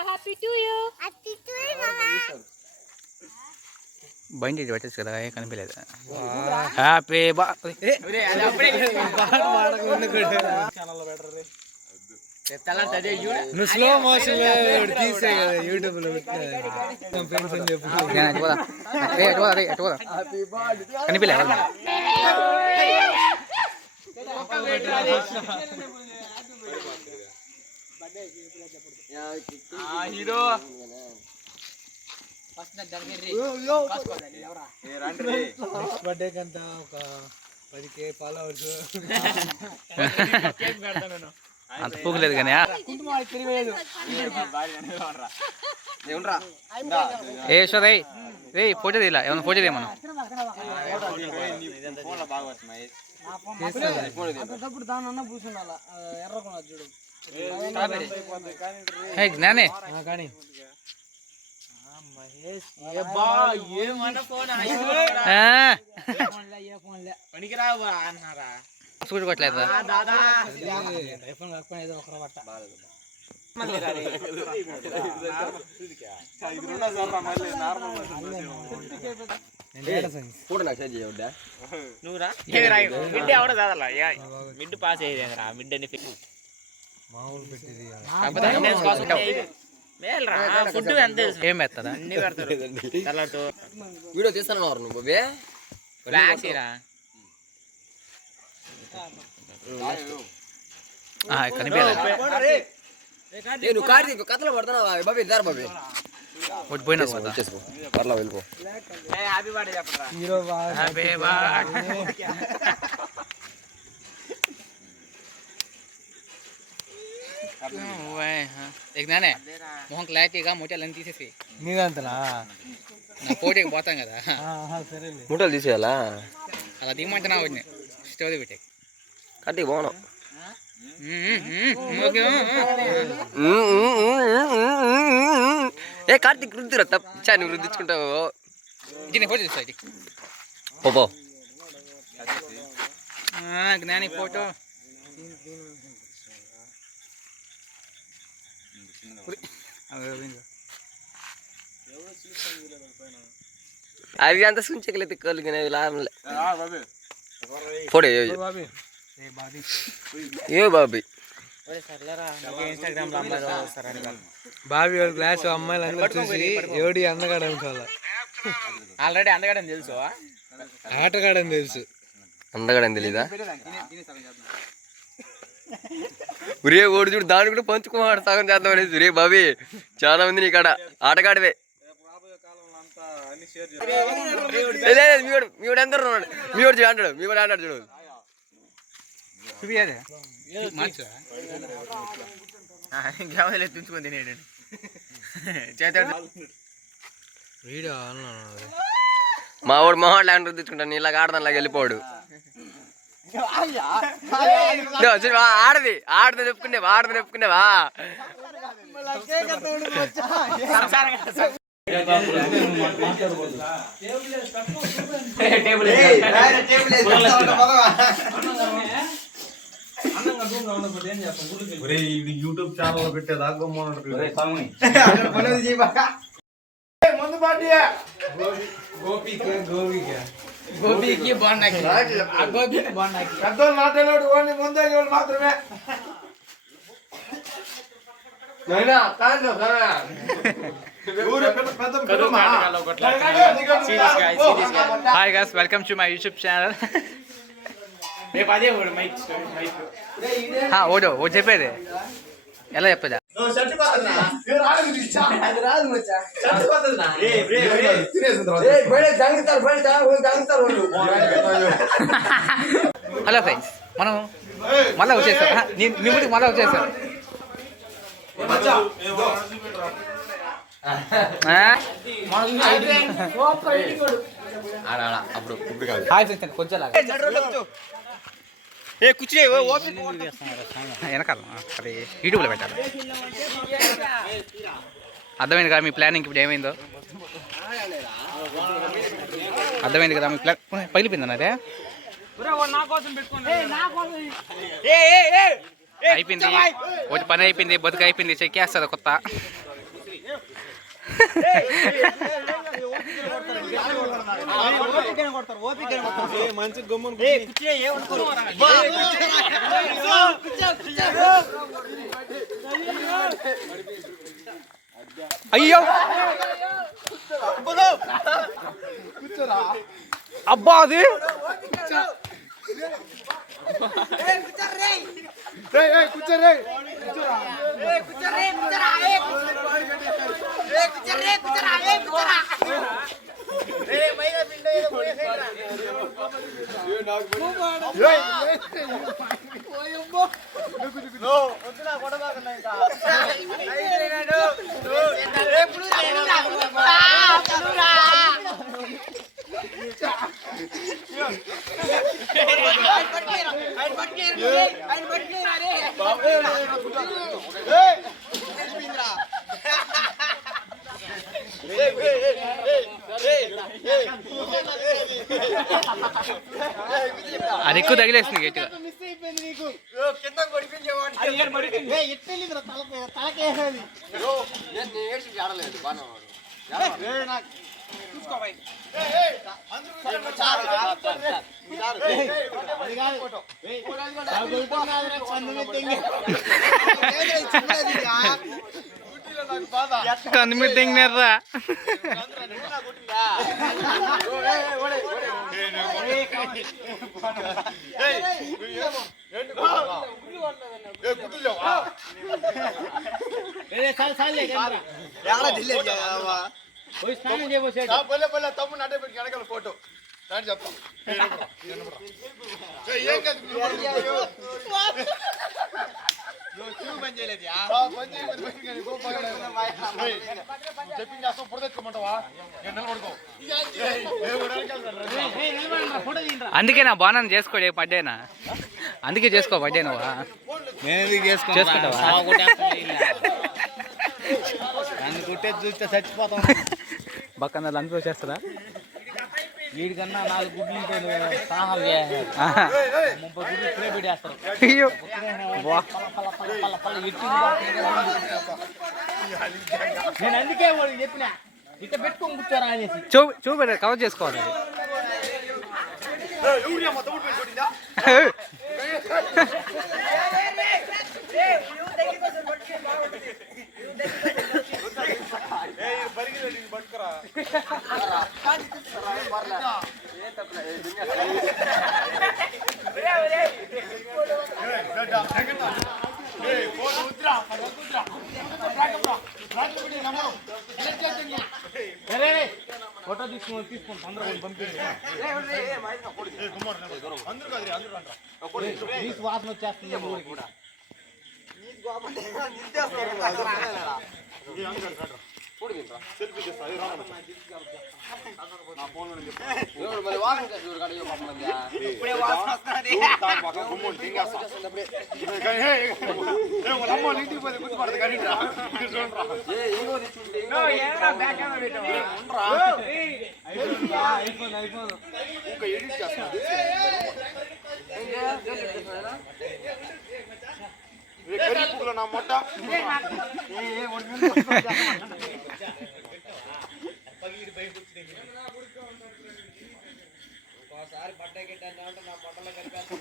Happy to you బండి పెట్టచ్చు కదా కనిపించలేదు హ్యాపీ నువ్వు స్లో మోషన్ తీసే కదా యూట్యూబ్ లో కనిపించలేదు హీరో బర్త్డే కంట ఒక 10K ఫాలోవర్స్ అంత పూగలేదు కానీ ఏ యశోదయ్ రే ఫోటో తీలా ఏమన్నా ఫోటో తీయమన్నా జ్ఞానే కానీ చూడట్లేదు ఐఫోన్ కాకపోయినా ఏదో ఒకరు పట్ట మిడ్ పాస్ అయ్యేదిరా మిడ్ అని మామూలు పెట్టేది ఫుడ్ అంతే ఏం పెడతారా అన్ని పెడతారు సలాడ్ వీడియో తీస్తాను నువ్వు ఫ్లాష్ రా కనిపించలేదు నువ్వు కాడి కథలో పడుతున్నావా బాబీ ఇద్దరు బాబీ ఒకటి పోయినా వచ్చేసుకో పర్లా వెళ్ళిపో హ్యాపీ బర్త్డే చెప్పరా హీరో జ్ఞానే మొహం క్లారిటీగా మూటలు తీసేసి నీదంతనా నా పోటీకి పోతాం కదా సరేలే మూటలు తీసేయాలా అలా దిగమంటున్నా వాడిని స్టోరీ పెట్టే కట్టి పోను ఏ కార్తీక్ రుద్దురా తప్ప నువ్వు రుద్దించుకుంటావు ఫోటో తీస్తా పో జ్ఞాని ఫోటో అవి అంత సుంచకలేదు కళ్ళు లాభంలే ఫోటో ఏ బాబీ బాబీ వాళ్ళ క్లాస్ అమ్మాయిలు అందరూ చూసి ఎవడి అందగాడు అనుకోవాలా ఆల్రెడీ అందగాడని తెలుసు ఆటగాడని తెలుసు అందగాడని తెలీదా ఒరే ఓడి చూడు దాన్ని కూడా పంచుకోవాడు సగం చేద్దాం అనేది రే బాబీ చాలా మంది నీ కాడ ఆటగాడివే మీవాడు ఎంత ఉన్నాడు మీవాడు చూడు అంటాడు మీవాడు అంటాడు చూడు తుంచుకొని తినేడు చేతాడు వీడియో మా వాడు మొహాడు ల్యాండ్ తెచ్చుకుంటాను ఇలాగ ఆడదానిలాగా వెళ్ళిపోడు ఆడది ఆడది చెప్పుకునేవా యూట్యూబ్ ఛానల్ పెట్టేదాకా గోపికి బాగున్నాయి గోపికి బాగున్నాయి పెద్దోళ్ళు మాట్లాడాడు ఓన్లీ ముందే మాత్రమే hi guys welcome to my YouTube channel ఓడో ఓ చెప్పేది ఎలా చెప్పదా హలో ఫ్రెండ్స్ మనం మళ్ళీ వచ్చేస్తాం మీ ముందుకు మళ్ళీ వచ్చేస్తాం హాయ్ ఫ్రెండ్స్ కొంచెం వెనకాల అది యూట్యూబ్లో పెట్టాలి అర్థమైంది కదా మీ ప్లానింగ్ ఇప్పుడు ఏమైందో అర్థమైంది కదా మీ ప్లాన్ పగిలిపోయింది అదే అయిపోయింది ఒకటి పని అయిపోయింది బతుకు అయిపోయింది చెక్కేస్తుంది కొత్త మంచి గమ్మున అయ్యో అబ్బా అది అది ఎక్కువ తగిలేస్తుంది గట్టిగా. కందుమీర తెంగినారా తమ్ముడు అడ్డే పెట్టి వెనకాల ఫోటో చెప్తాం అందుకే నా బాణాన్ని చేసుకోడే పడ్డేనా, అందుకే చేసుకో పడ్డేనవా, చేసుకుంటావా? చూస్తే చచ్చిపోతాం. బక్కన లంచ్ చేస్తారా? వీడికన్నా 4 గుడ్లు సాహాలు 30 గుడ్లు ఇప్పుడే పెట్టేస్తారు. అయ్యో నేను అందుకే వాడు చెప్పిన ఇట్లా పెట్టుకొని కూర్చోరా అనేసి. చూపెట్ట కవర్ చేసుకోవాలి. ఫోటో తీసుకొని వాసన వచ్చేస్తుంది కూడా. నా మొట్ట ఒకసారి బట్ట గిట్టే అంటే నా బట్టలో కలిపేస్తా.